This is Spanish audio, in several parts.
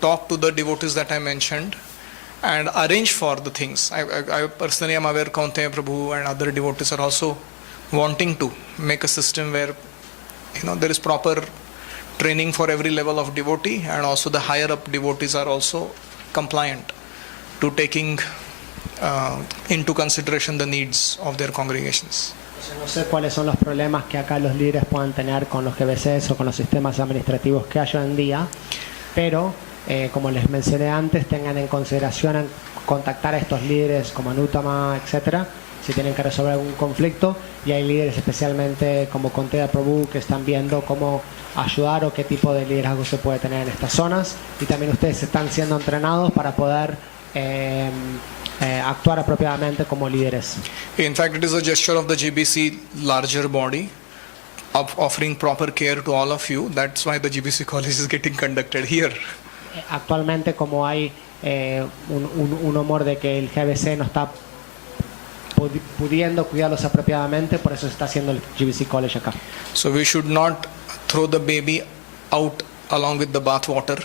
talk to the devotees that I mentioned and arrange for the things. I personally am aware Kaunteya Prabhu and other devotees are also wanting to make a system where there is proper training for every level of devotee, and also the higher up devotees are also compliant to taking into consideration the needs of their congregations. No sé cuáles son los problemas que acá los líderes puedan tener con los GBCs o con los sistemas administrativos que hay hoy en día, pero como les mencioné antes, tengan en consideración contactar a estos líderes como Anutama, etcétera, si tienen que resolver algún conflicto, y hay líderes especialmente como Kaunteya Prabhu que están viendo cómo ayudar o qué tipo de liderazgo se puede tener en estas zonas, y también ustedes están siendo entrenados para poder actuar apropiadamente como líderes. In fact, it is a gesture of the GBC larger body of offering proper care to all of you. That's why the GBC college is getting conducted here. Actualmente, como hay un humor de que el GBC no está pudiendo cuidarlos apropiadamente, por eso se está haciendo el GBC College acá. So we should not throw the baby out along with the bath water.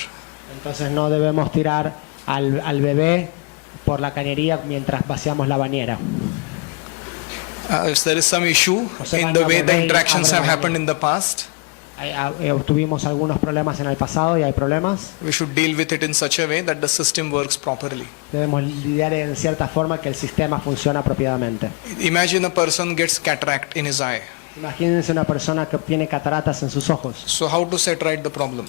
Entonces no debemos tirar al bebé por la cañería mientras vaciamos la bañera. If there is some issue in the way the interactions have happened in the past, tuvimos algunos problemas en el pasado y hay problemas. we should deal with it in such a way that the system works properly. Debemos lidiar en cierta forma que el sistema funcione apropiadamente. Imagine a person gets cataract in his eye. Imagínense una persona que tiene cataratas en sus ojos. So how to set right the problem?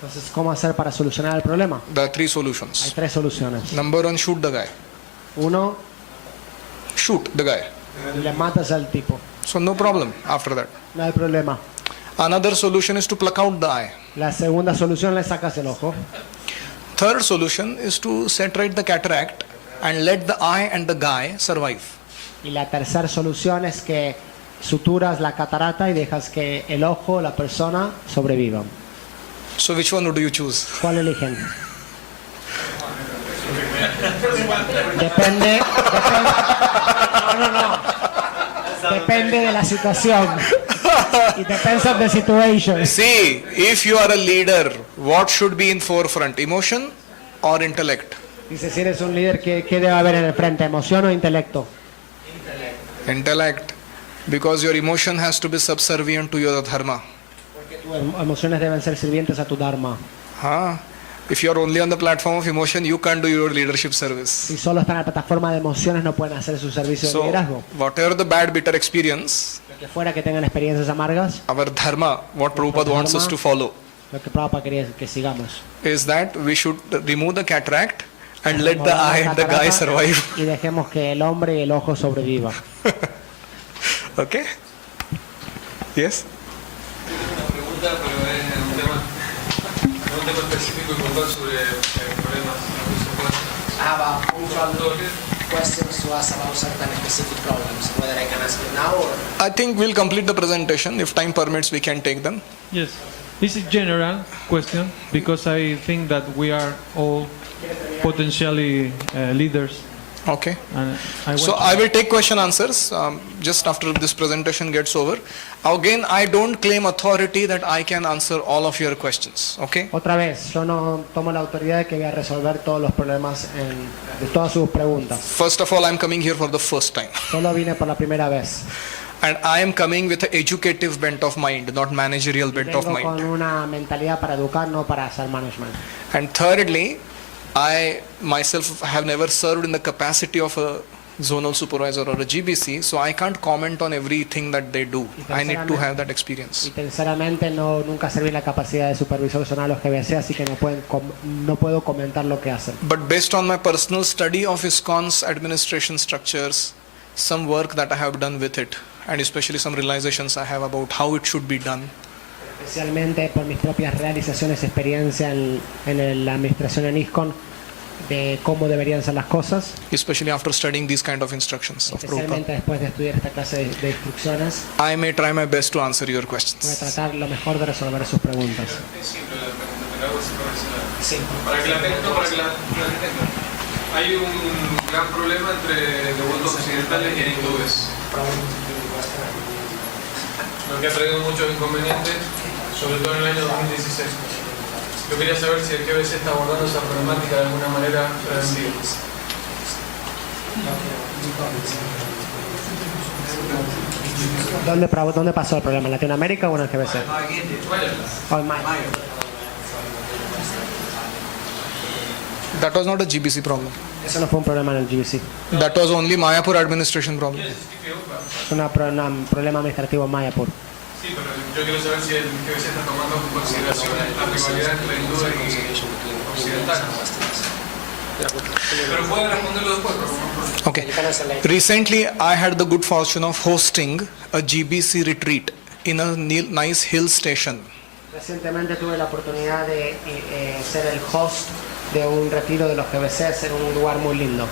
Entonces, ¿cómo hacer para solucionar el problema? There are 3 Hay solutions. 3 soluciones. Number 1, shoot the guy. Uno, Shoot the guy. le matas al tipo. So no problem after that. No hay problema. Another solution is to pluck out the eye. La segunda solución, le sacas el ojo. Third solution is to set right the cataract and let the eye and the guy survive. Y la tercera solución es que suturas la catarata y dejas que el ojo, la persona, sobreviva. So which one would you choose? ¿Cuál eligen? Depende. No. Depende de la situación. It depends on the situation. See, if you are a leader, what should be in forefront, emotion or intellect? Dice, si eres un líder, ¿qué debe haber en el frente? ¿Emoción o intelecto? Intellect. Because your emotion has to be subservient to your dharma. Porque tus emociones deben ser sirvientes a tu dharma. If you are only on the platform of emotion, you can't do your leadership service. Si solo están en la plataforma de emociones, no pueden hacer su servicio de So, liderazgo. whatever the bad, bitter experience, Lo que fuera que tengan experiencias amargas, our dharma, what Prabhupada wants us to follow, lo que Prabhupada quería que sigamos. is that we should remove the cataract and let the eye and the guy survive. Y dejemos que el hombre y el ojo sobrevivan. Okay? Yes? Una pregunta, pero es un tema específico y puntual sobre problemas I have a punctual questions to ask about certain specific problems, whether I can ask it now or... I think we'll complete the presentation. If time permits, we can take them. Yes, this is a general question because I think that we are all potentially leaders. Okay. And So I will take question answers just after this presentation gets over. Again, I don't claim authority that I can answer all of your questions. Okay? Otra vez, yo no tomo la autoridad de que voy a resolver todos los problemas de todas sus preguntas. First of all, I'm coming here for the first time. Solo vine por la primera vez. And I am coming with an educative bent of mind, not managerial bent of Vengo con mind. una mentalidad para educar, no para hacer management. And thirdly, I myself have never served in the capacity of a zonal supervisor or a GBC, so I can't comment on everything that they do. I need to have that experience. Y terceramente, nunca serví la capacidad de supervisor zonal o GBC, así que no puedo comentar lo que hacen. But based on my personal study of ISKCON's administration structures, some work that I have done with it, and especially some realizations I have about how it should be done. Especialmente por mis propias realizaciones, experiencia en la administración en ISKCON, de cómo deberían ser las cosas. Especially after studying these kind of instructions of Especialmente Prabhupada. después de estudiar esta clase de instrucciones, I may try my best to answer your voy a questions. tratar lo mejor de resolver sus preguntas. es simple la pregunta, me la hago así profesional. Sí. Para que la tengan, no, para que la tengan. Hay un gran problema entre devotos occidentales y hindúes, lo que ha traído muchos inconvenientes, sobre todo en el año 2016. Yo quería saber si el GBC está abordando esa problemática de alguna manera preventiva. ¿Dónde pasó el problema? ¿En Latinoamérica o en el GBC? Oh, en Maya. That was not a GBC problem. Eso no fue un problema en el GBC. That was only Mayapur administration problem. Es un problema administrativo en Mayapur. Sí, pero yo quiero saber si el GBC está tomando en consideración la rivalidad entre hindú y occidental. Pero pueden responderlo después, por favor. Okay. Recently, I had the good fortune of hosting a GBC retreat in a nice hill station. Recientemente tuve la oportunidad de ser el host de un retiro de los GBCs en un lugar muy lindo.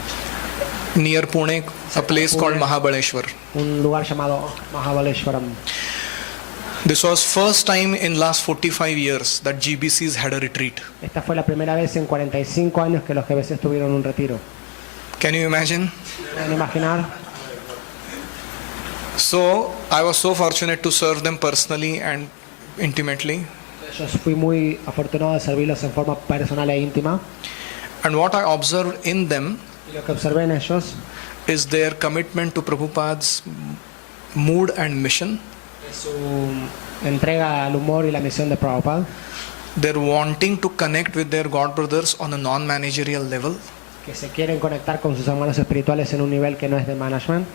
Near Pune, a place called Mahabaleshwar. Un lugar llamado Mahabaleshwaram. This was first time in last 45 years that GBCs had a retreat. Esta fue la primera vez en 45 años que los GBCs tuvieron un retiro. Can you imagine? ¿Pueden imaginar? So I was so fortunate to serve them personally and intimately. Yo fui muy afortunado de servirlos en forma personal e íntima. And what I observed in them Y lo que observé en ellos is their commitment to Prabhupada's mood and mission. es su entrega al humor y la misión de Prabhupada, They're wanting to connect with their God brothers on a non-managerial level. que se quieren conectar con sus hermanos espirituales en un nivel que no es de management.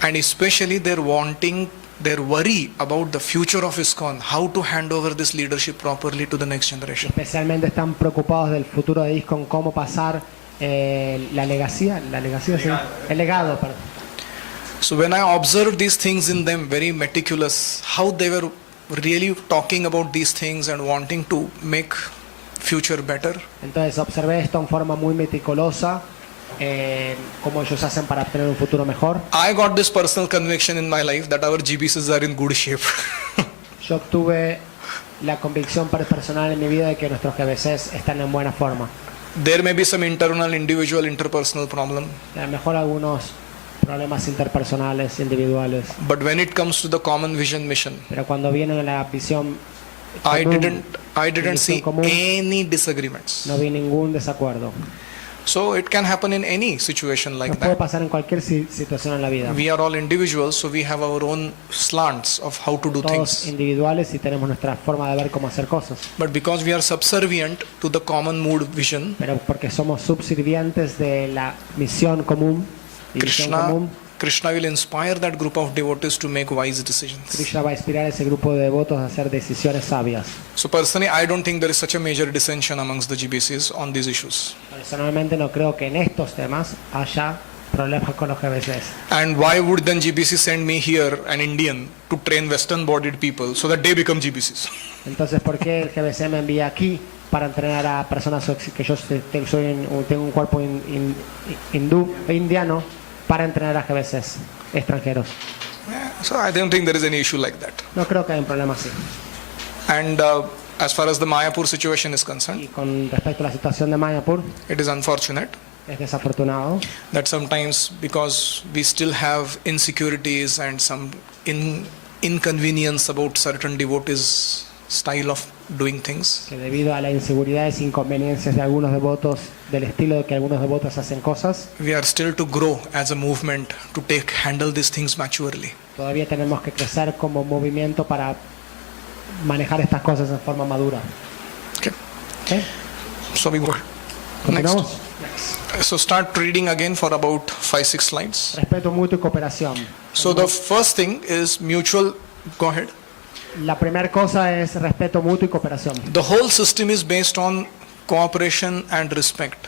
And especially they're wanting their worry about the future of ISKCON, how to hand over this leadership properly to the next generation. Especialmente están preocupados del futuro de ISKCON, cómo pasar la legacía, sí, el legado, perdón. So when I observed these things in them, very meticulous, how they were really talking about these things and wanting to make future better. Entonces observé esto en forma muy meticulosa, cómo ellos hacen para obtener un futuro mejor. I got this personal conviction in my life that our GBCs are in good shape. Yo obtuve la convicción personal en mi vida de que nuestros GBCs están en buena forma. There may be some internal, individual, interpersonal problem, A lo mejor algunos problemas interpersonales, individuales, but when it comes to the common vision mission, pero cuando viene la visión I común, didn't see común, any disagreements. no vi ningún desacuerdo. So it can happen in any situation like Nos puede that. pasar en cualquier situación en la vida. We are all individuals, so we have our own slants of how to do Todos things. individuales y tenemos nuestra forma de ver cómo hacer cosas. But because we are subservient to the common mood vision, Pero porque somos subservientes de la misión común, y visión común, Krishna will inspire that group of devotees to make wise decisions. Krishna va a inspirar a ese grupo de devotos a hacer decisiones sabias. So personally, I don't think there is such a major dissension amongst the GBCs on these issues. Personalmente no creo que en estos temas haya problemas con los GBCs. And why would then GBC send me here, an Indian, to train Western-bodied people so that they become GBCs? Entonces, ¿por qué el GBC me envía aquí para entrenar a personas que yo tengo un cuerpo indiano para entrenar a GBCs extranjeros? So I don't think there is any issue like that. No creo que haya un problema así. And as far as the Mayapur situation is concerned, Y con respecto a la situación de Mayapur, it is unfortunate es desafortunado that sometimes, because we still have insecurities and some inconvenience about certain devotees' style of doing things, que debido a las inseguridades e inconveniencias de algunos devotos, del estilo de que algunos devotos hacen cosas, we are still to grow as a movement to handle these things maturely. todavía tenemos que crecer como movimiento para manejar estas cosas en forma madura. Okay. ¿Ok? So we go. ¿Continuamos? So start reading again for about 5-6 slides. Respeto mutuo y cooperación. So the first thing is mutual. Go ahead. La primera cosa es respeto mutuo y cooperación. The whole system is based on cooperation and respect.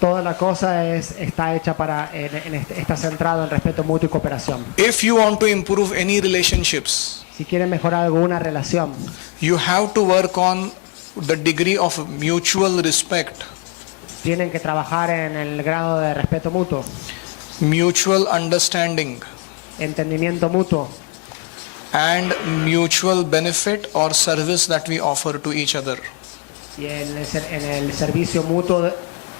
Toda la cosa está hecha está centrado en respeto mutuo y cooperación. If you want to improve any relationships, Si quieren mejorar alguna relación, you have to work on the degree of mutual respect, tienen que trabajar en el grado de respeto mutuo, mutual understanding, entendimiento mutuo and mutual benefit or service that we offer to each other. y en el servicio mutuo,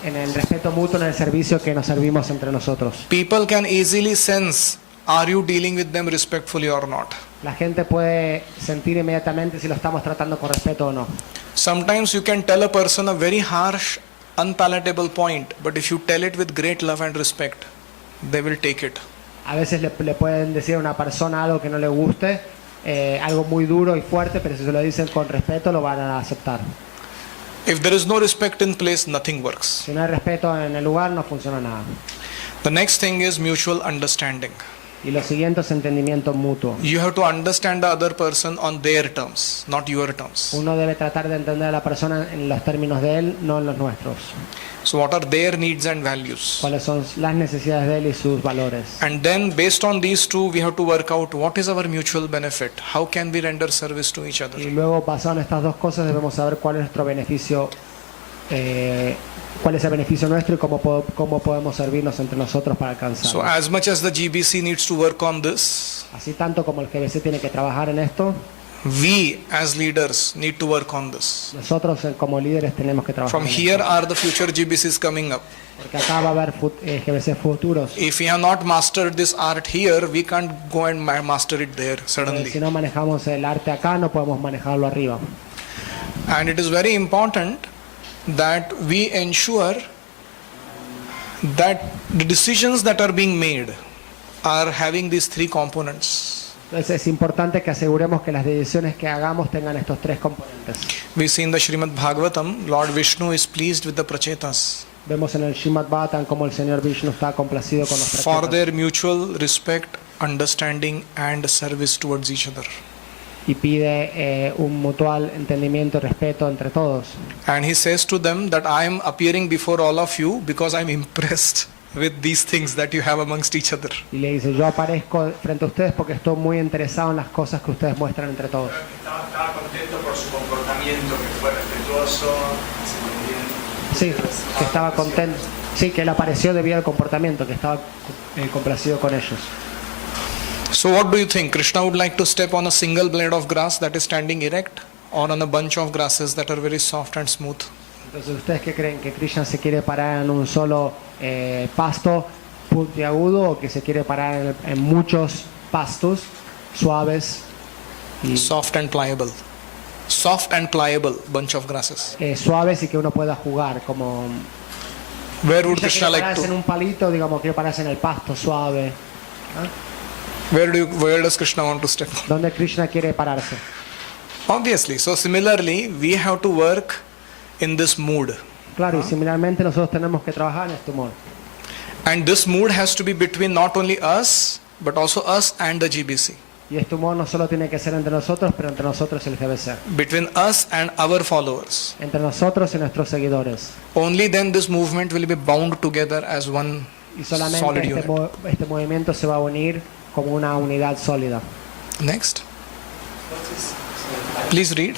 en el respeto mutuo, en el servicio que nos servimos entre nosotros. People can easily sense are you dealing with them respectfully or not? La gente puede sentir inmediatamente si lo estamos tratando con respeto o no. Sometimes you can tell a person a very harsh, unpalatable point, but if you tell it with great love and respect, they will take it. A veces le pueden decir a una persona algo que no le guste, algo muy duro y fuerte, pero si se lo dicen con respeto lo van a aceptar. If there is no respect in place, nothing works. Si no hay respeto en el lugar, no funciona nada. The next thing is mutual understanding. Y lo siguiente es entendimiento mutuo. You have to understand the other person on their terms, not your terms. Uno debe tratar de entender a la persona en los términos de él, no en los nuestros. So what are their needs and values? Cuáles son las necesidades de él y sus valores. And then based on these two, we have to work out what is our mutual benefit. How can we render service to each other? Y luego, basado en estas dos cosas, debemos saber cuál es nuestro beneficio, cuál es el beneficio nuestro y cómo podemos servirnos entre nosotros para So alcanzarlo. as much as the GBC needs to work on this, Así tanto como el GBC tiene que trabajar en esto, we as leaders need to work on this. nosotros como líderes tenemos que trabajar From en here esto. are the future GBCs coming up. Porque acá va a haber GBC futuros. If we have not mastered this art here, we can't go and master it there Si suddenly. no manejamos el arte acá, no podemos manejarlo arriba. And it is very important that we ensure that the decisions that are being made are having these three components. Entonces es importante que aseguremos que las decisiones que hagamos tengan estos tres componentes. We see in the Srimad Bhagavatam, Lord Vishnu is pleased with the prachetas Vemos en el Srimad Bhagavatam como el Señor Vishnu está complacido con los for prachetas their mutual respect, understanding and service towards each other. y pide un mutual entendimiento y respeto entre todos. And he says to them that I am appearing before all of you because I am impressed with these things that you have amongst each other. Y le dice, yo aparezco frente a ustedes porque estoy muy interesado en las cosas que ustedes muestran entre todos. Estaba contento por su comportamiento, que fue respetuoso, Sí, que estaba contento. Sí, que él apareció debido al comportamiento, que estaba complacido con ellos. So what do you think? Krishna would like to step on a single blade of grass that is standing erect or on a bunch of grasses that are very soft and smooth? Entonces, ¿ustedes qué creen? ¿Que Krishna se quiere parar en un solo pasto puntiagudo o que se quiere parar en muchos pastos suaves y Soft and pliable. Soft and pliable bunch of grasses. suaves y que uno pueda jugar? Como Where would Krishna Krishna quiere like pararse en to? un palito, digamos, quiere pararse en el pasto suave. Where does Krishna want to step? ¿Dónde Krishna quiere pararse? Obviously. So similarly, we have to work in this mood. Claro, y similarmente nosotros tenemos que trabajar en este humor. And this mood has to be between not only us, but also us and the GBC. Y este humor no solo tiene que ser entre nosotros, pero entre nosotros y el GBC. Between us and our followers. Entre nosotros y nuestros seguidores. Only then this movement will be bound together as one Y solid solamente unit. este movimiento se va a unir como una unidad sólida. Next. Please read.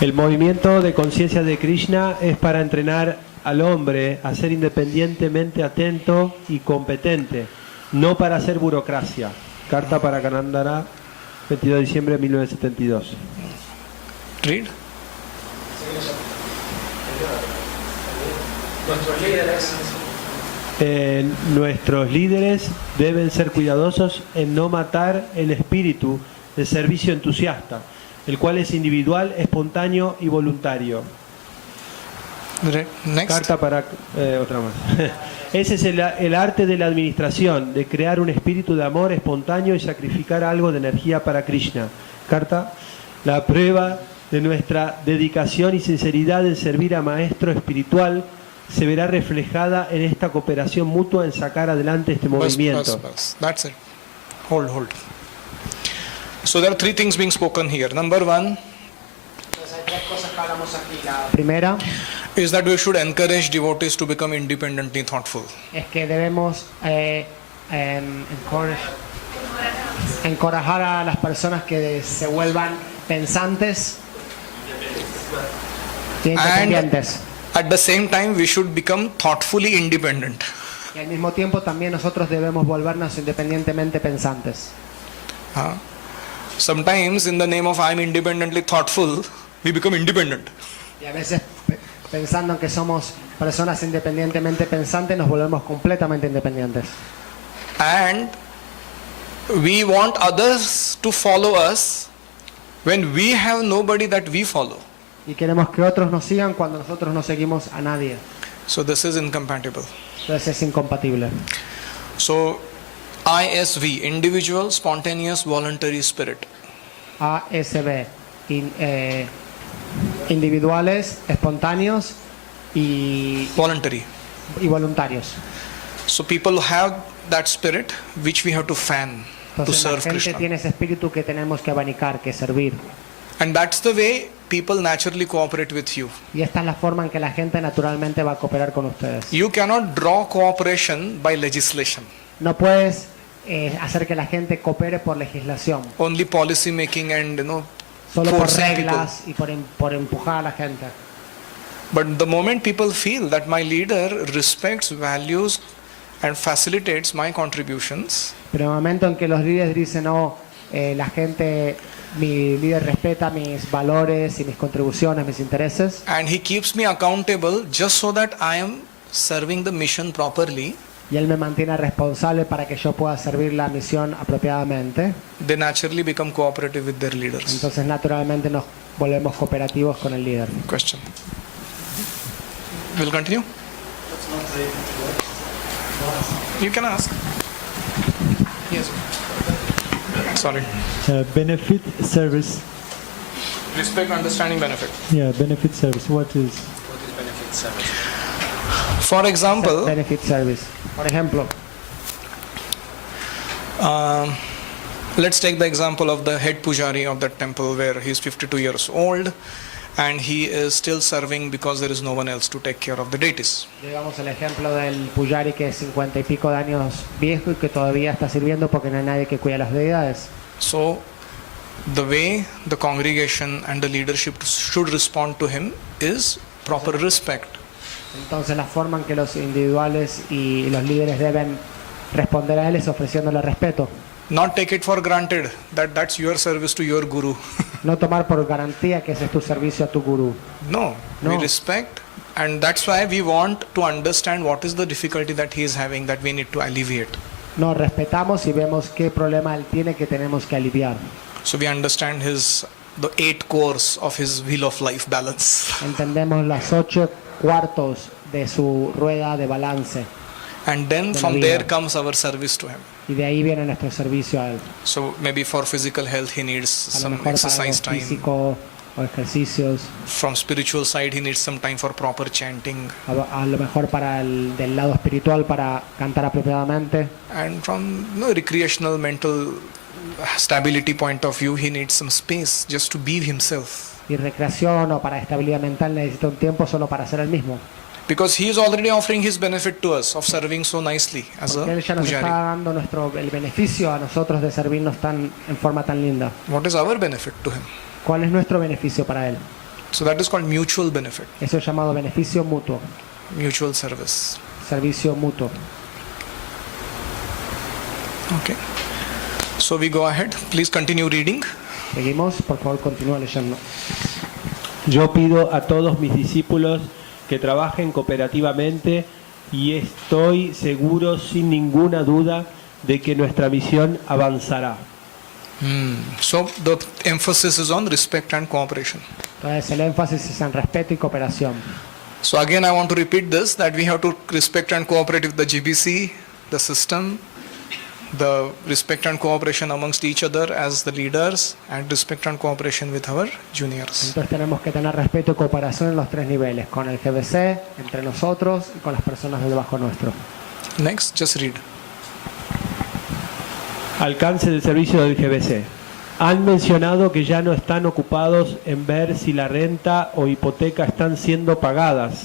El movimiento de conciencia de Krishna es para entrenar al hombre a ser independientemente atento y competente, no para hacer burocracia. Carta para Canandara, 22 de diciembre de 1972. Read. Nuestros líderes deben ser cuidadosos en no matar el espíritu de servicio entusiasta, el cual es individual, espontáneo y voluntario. Next. Carta para otra más. Ese es el arte de la administración, de crear un espíritu de amor espontáneo y sacrificar algo de energía para Krishna. Carta, la prueba de nuestra dedicación y sinceridad en servir a maestro espiritual se verá reflejada en esta cooperación mutua en sacar adelante este movimiento. Bus. That's it. Hold. So there are three things being spoken here. Number one Entonces hay tres cosas que hablamos aquí. La primera is that we should encourage devotees to become independently thoughtful. es que debemos encorajar a las personas que se vuelvan pensantes y independientes. At the same time, we should become thoughtfully independent. Y al mismo tiempo también nosotros debemos volvernos independientemente pensantes. Sometimes, in the name of I'm independently thoughtful, we become independent. Y a veces pensando en que somos personas independientemente pensantes nos volvemos completamente independientes. And We want others to follow us when we have nobody that we follow. Y queremos que otros nos sigan cuando nosotros no seguimos a nadie. So this is incompatible. Entonces es incompatible. So ISV, individual, spontaneous, voluntary spirit. ASB, individuales, espontáneos y Voluntary. voluntarios. So people have that spirit which we have to fan to Entonces la serve gente Krishna. tiene ese espíritu que tenemos que abanicar, que servir. And that's the way people naturally cooperate with you. Y esta es la forma en que la gente naturalmente va a cooperar con ustedes. You cannot draw cooperation by legislation. No puedes hacer que la gente coopere por legislación, Only policy making and solo por forcing people. reglas y por empujar a la gente. But the moment people feel that my leader respects, values and facilitates my contributions, Pero en el momento en que los líderes dicen, no, la gente, mi líder respeta mis valores y mis contribuciones, mis intereses, and he keeps me accountable just so that I am serving the mission properly, y él me mantiene responsable para que yo pueda servir la misión apropiadamente, they naturally become cooperative with their leaders. entonces naturalmente nos volvemos cooperativos con el líder. Question. We'll continue. You can ask. Yes. Sorry. Benefit service. Respect, understanding, benefit. Yeah, benefit service. What is? For example, Benefit service. Por ejemplo, let's take the example of the head pujari of that temple where he's 52 years old and he is still serving because there is no one else to take care of the deities. digamos el ejemplo del pujari que es 50 y pico de años viejo y que todavía está sirviendo porque no hay nadie que cuide las deidades. So, the way the congregation and the leadership should respond to him is proper respect. Entonces la forma en que los individuales y los líderes deben responder a él es ofreciéndole respeto. Not take it for granted that that's your service to your guru. No tomar por garantía que ese es tu servicio a tu gurú. No, we No. respect, and that's why we want to understand what is the difficulty that he is having that we need to alleviate. No, respetamos y vemos qué problema él tiene que tenemos que aliviar. So we understand the 8 cores of his wheel of life balance. Entendemos las 8 cuartos de su rueda de balance And then De la from vida. there comes our service to him. y de ahí viene nuestro servicio a él. So maybe for physical health he needs A lo some mejor para algo exercise time. físico o ejercicios, From spiritual side he needs some time for proper chanting. a lo mejor para el del lado espiritual para cantar apropiadamente. And from recreational mental stability point of view he needs some space just to be himself. Y recreación o para estabilidad mental necesita un tiempo solo para ser el mismo. Because he is already offering his benefit to us of serving so nicely as Porque a él ya nos está pujari. dando el beneficio a nosotros de servirnos en forma tan linda. What is our benefit to him? ¿Cuál es nuestro beneficio para él? So that is called mutual benefit, Eso es llamado beneficio mutuo, mutual service. servicio mutuo. Okay. So we go ahead. Please continue reading. Seguimos, por favor, continúa leyendo. Yo pido a todos mis discípulos que trabajen cooperativamente y estoy seguro sin ninguna duda de que nuestra misión avanzará. So the emphasis is on respect and cooperation. Entonces el énfasis es en respeto y cooperación. So again, I want to repeat this, that we have to respect and cooperate with the GBC, the system, the respect and cooperation amongst each other as the leaders, and respect and cooperation with our juniors. Entonces tenemos que tener respeto y cooperación en los 3 niveles, con el GBC, entre nosotros y con las personas debajo nuestro. Next, just read. Alcance del servicio del GBC. Han mencionado que ya no están ocupados en ver si la renta o hipoteca están siendo pagadas,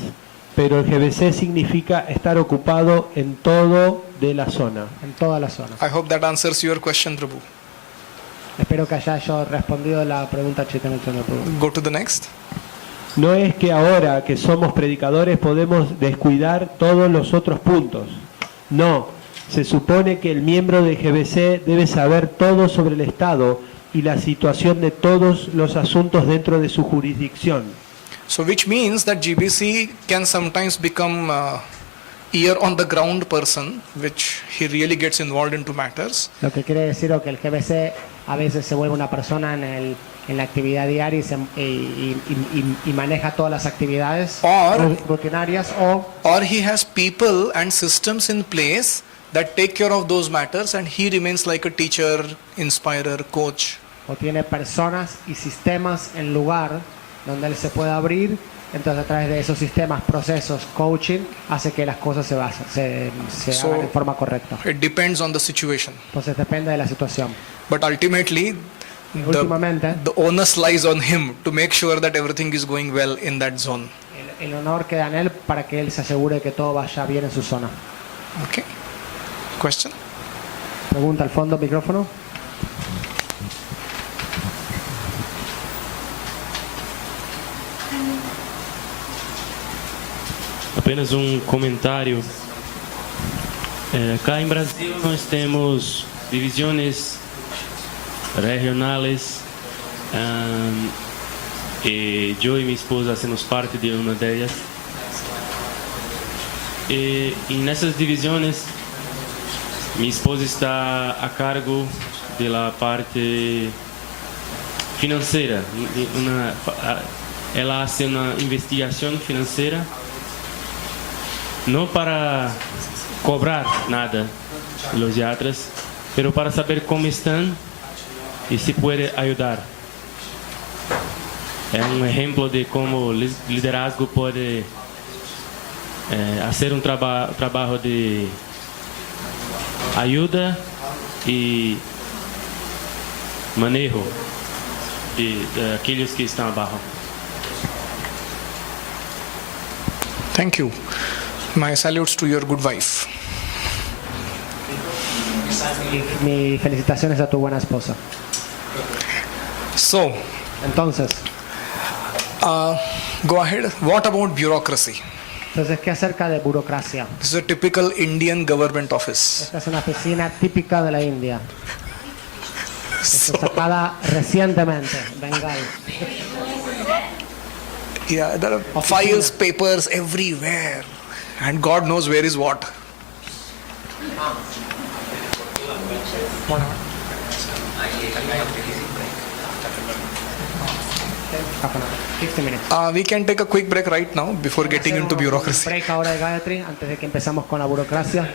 pero el GBC significa estar ocupado en todo de la zona. En toda la zona. I hope that answers your question, Prabhu. Espero que haya yo respondido la pregunta Chaitanya Prabhu. Go to the next. No es que ahora que somos predicadores podemos descuidar todos los otros puntos. No, se supone que el miembro del GBC debe saber todo sobre el Estado y la situación de todos los asuntos dentro de su jurisdicción. So which means that GBC can sometimes become ear on the ground person, which he really gets involved into matters, Lo que quiere decir que el GBC a veces se vuelve una persona en la actividad diaria y maneja todas las actividades rutinarias, or he has people and systems in place that take care of those matters, and he remains like a teacher, inspirer, coach. o tiene personas y sistemas en lugar donde él se pueda abrir. Entonces, a través de esos sistemas, procesos, coaching, hace que las cosas se hagan de forma correcta. It depends on the situation. Entonces, depende de la situación. But ultimately, Últimamente, the onus lies on him to make sure that everything is going well in that zone. el honor queda en él para que él se asegure que todo vaya bien en su zona. Okay. Question? Pregunta al fondo, micrófono. Apenas comentário. Cá em Brasil nós temos divisões regionais e eu e minha esposa fazemos parte de uma delas. E nessas divisões minha esposa está a cargo da parte financeira. Ela faz uma investigação financeira. Não para cobrar nada los yatras, pero para saber como estão e se pode ajudar. É exemplo de como liderazgo pode fazer trabalho de ajuda e manejo de aqueles que estão abaixo. Thank you. My salutes to your good wife. Mi felicitaciones a tu buena esposa. So, Entonces, go ahead. What about bureaucracy? ¿qué acerca de burocracia? This is a typical Indian government office. Esta es una oficina típica de la India. Sacada recientemente, Bengal. Yeah, there are files, papers everywhere, and God knows where is what. Half an hour, 50 minutes. We can take a quick break right now before getting into bureaucracy. Break ahora de Gayatri antes de que empezamos con la burocracia.